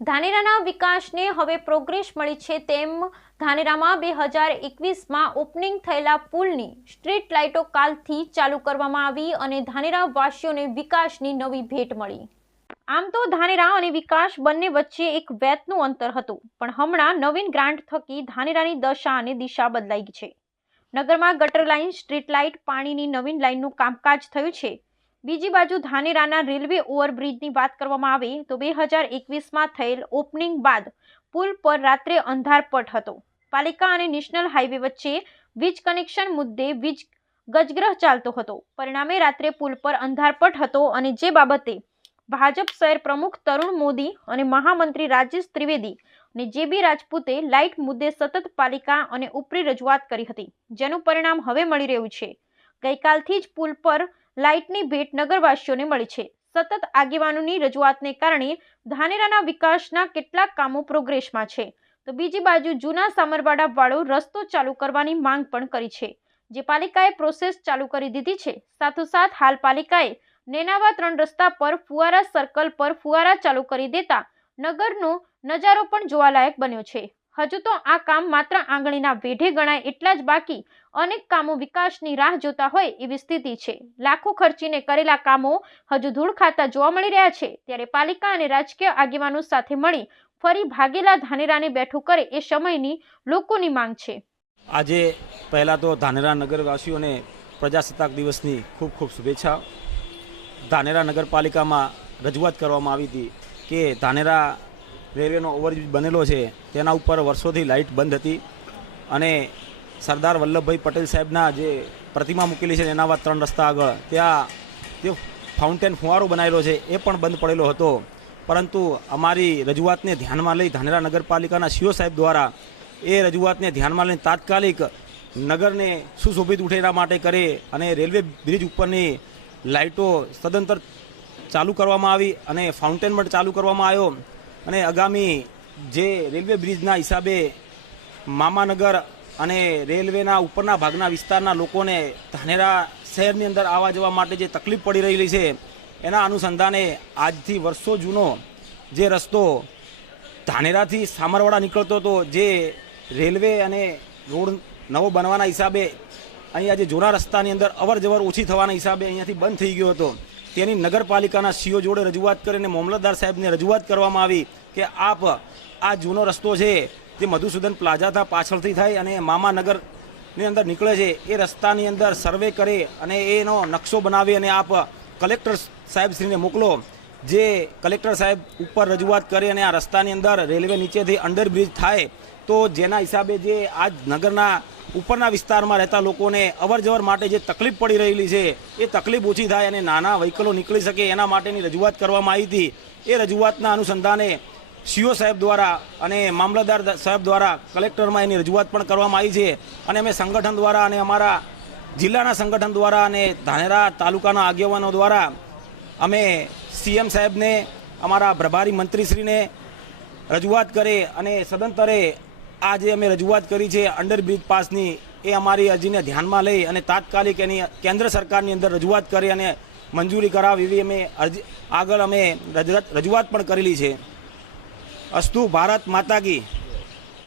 ધાનેરાના વિકાસને હવે પ્રોગ્રેસ મળી છે તેમ ધાનેરામાં 2021માં ઓપનિંગ થયેલા પુલની સ્ટ્રીટ લાઇટો કાલથી ચાલુ કરવામાં આવી અને ધાનેરા વાસીઓને વિકાસની નવી ભેટ મળી। આમ તો ધાનેરા અને વિકાસ બંને વચ્ચે એક વેતનું અંતર હતું, પણ હમણાં નવીન ગ્રાન્ટ થકી ધાનેરાની દશા અને દિશા બદલાઈ છે। નગરમાં ગટર લાઇન, સ્ટ્રીટ લાઇટ, પાણીની નવીન લાઇનનું કામકાજ થયું છે। બીજી બાજુ ધાનેરાના રેલવે ઓવરબ્રિજની વાત કરવામાં આવે તો 2021માં થયેલ ઓપનિંગ બાદ પુલ પર રાત્રે અંધારપટ હતો। પાલિકા અને નેશનલ હાઈવે વચ્ચે વીજ કનેક્શન મુદ્દે વીજ ગજગ્રહ ચાલતો હતો। પરિણામે રાત્રે પુલ પર અંધારપટ હતો અને જે બાબતે ભાજપ શહેર પ્રમુખ તરુણ મોદી અને મહામંત્રી રાજેશ ત્રિવેદી અને જેબી રાજપૂતે લાઇટ મુદ્દે સતત પાલિકા અને ઉપરી રજૂઆત કરી હતી, જેનું પરિણામ હવે મળી રહ્યું છે। ગઈકાલથી જ પુલ પર લાઇટની ભેટ નગરવાસીઓને મળી છે। સતત આગેવાનોની રજૂઆતને કારણે ધાનેરાના વિકાસના કેટલાક કામો પ્રોગ્રેસમાં છે, તો બીજી બાજુ જૂના સામરવાડા વાળો રસ્તો ચાલુ કરવાની માંગ પણ કરી છે, જે પાલિકાએ પ્રોસેસ ચાલુ કરી દીધી છે। સાથોસાથ હાલ પાલિકાએ નેનાવા 3 રસ્તા પર ફુવારા સર્કલ પર ફુવારા ચાલુ કરી દેતા નગરનો નજારો પણ જોવાલાયક બન્યો છે। હજુ તો આ કામ માત્ર આંગળીના વેઢે ગણાય એટલા જ બાકી અનેક કામો વિકાસની રાહ જોતા હોય એવી સ્થિતિ છે। લાખો ખર્ચીને કરેલા કામો હજુ ધૂળ ખાતા જોવા મળી રહ્યા છે, ત્યારે પાલિકા અને રાજકીય આગેવાનો સાથે મળી ફરી ભાગેલા ધાનેરાને બેઠું કરે એ સમયની લોકોની માંગ છે। આજે પહેલા તો ધાનેરા નગરવાસીઓને પ્રજાસત્તાક દિવસની ખૂબ ખૂબ શુભેચ્છા। ધાનેરા નગરપાલિકામાં રજૂઆત કરવામાં આવી હતી કે ધાનેરા રેલવેનો ઓવરબ્રિજ બનેલો છે તેના ઉપર વર્ષોથી લાઇટ બંધ હતી અને સરદાર વલ્લભભાઈ પટેલ સાહેબના જે પ્રતિમા મૂકેલી છે એના 3 રસ્તા આગળ ત્યાં જે ફાઉન્ટેન ફુવારો બનાવેલો છે એ પણ બંધ પડેલો હતો। પરંતુ અમારી રજૂઆતને ધ્યાનમાં લઈ ધાનેરા નગરપાલિકાના સીઓ સાહેબ દ્વારા એ રજૂઆતને ધ્યાનમાં લઈને તાત્કાલિક નગરને સુશોભિત ઉઠેરા માટે કરે અને રેલવે બ્રિજ ઉપરની લાઇટો સદંતર ચાલુ કરવામાં આવી અને ફાઉન્ટેન પણ ચાલુ કરવામાં આવ્યો અને આગામી જે રેલવે બ્રિજના હિસાબે મામાનગર અને રેલવેના ઉપરના ભાગના વિસ્તારના લોકોને ધાનેરા શહેરની અંદર આવવા જવા માટે જે તકલીફ પડી રહેલી છે એના અનુસંધાને આજથી વર્ષો જૂનો જે રસ્તો ધાનેરાથી સામરવાડા નીકળતો હતો, જે રેલવે અને રોડ નવો બનવાના હિસાબે અહીંયા જે જૂના રસ્તાની અંદર અવર જવર ઓછી થવાના હિસાબે અહીંયાથી બંધ થઈ ગયો હતો, તેની નગરપાલિકાના સીઓ જોડે રજૂઆત કરીને મામલતદાર સાહેબને રજૂઆત કરવામાં આવી કે આપ આ જૂનો રસ્તો છે તે મધુસૂદન પ્લાઝાથી પાછળથી થાય અને મામાનગરની અંદર નીકળે છે એ રસ્તાની અંદર સર્વે કરે અને એનો નકશો બનાવી અને આપ કલેક્ટર સાહેબશ્રીને મોકલો। જે કલેક્ટર સાહેબ ઉપર રજૂઆત કરે અને આ રસ્તાની અંદર રેલવે નીચેથી અંડરબ્રિજ થાય તો જેના હિસાબે જે આજ નગરના ઉપરના વિસ્તારમાં રહેતા લોકોને અવર જવર માટે જે તકલીફ પડી રહેલી છે એ તકલીફ ઓછી થાય અને નાના વ્હીકલો નીકળી શકે એના માટેની રજૂઆત કરવામાં આવી હતી। એ રજૂઆતના અનુસંધાને સીઓ સાહેબ દ્વારા અને મામલતદાર સાહેબ દ્વારા કલેક્ટરમાં એની રજૂઆત પણ કરવામાં આવી છે અને અમે સંગઠન દ્વારા અને અમારા જિલ્લાના સંગઠન દ્વારા અને ધાનેરા તાલુકાના આગેવાનો દ્વારા અમે સીએમ સાહેબને, અમારા પ્રભારી મંત્રીશ્રીને રજૂઆત કરે અને સદંતરે આ જે અમે રજૂઆત કરી છે અંડરબ્રિજ પાસની એ અમારી અરજીને ધ્યાનમાં લઈ અને તાત્કાલિક એની કેન્દ્ર સરકારની અંદર રજૂઆત કરી અને મંજૂરી કરાવી એવી અમે આગળ અમે રજૂઆત પણ કરેલી છે। અસ્તુ ભારત માતા કી।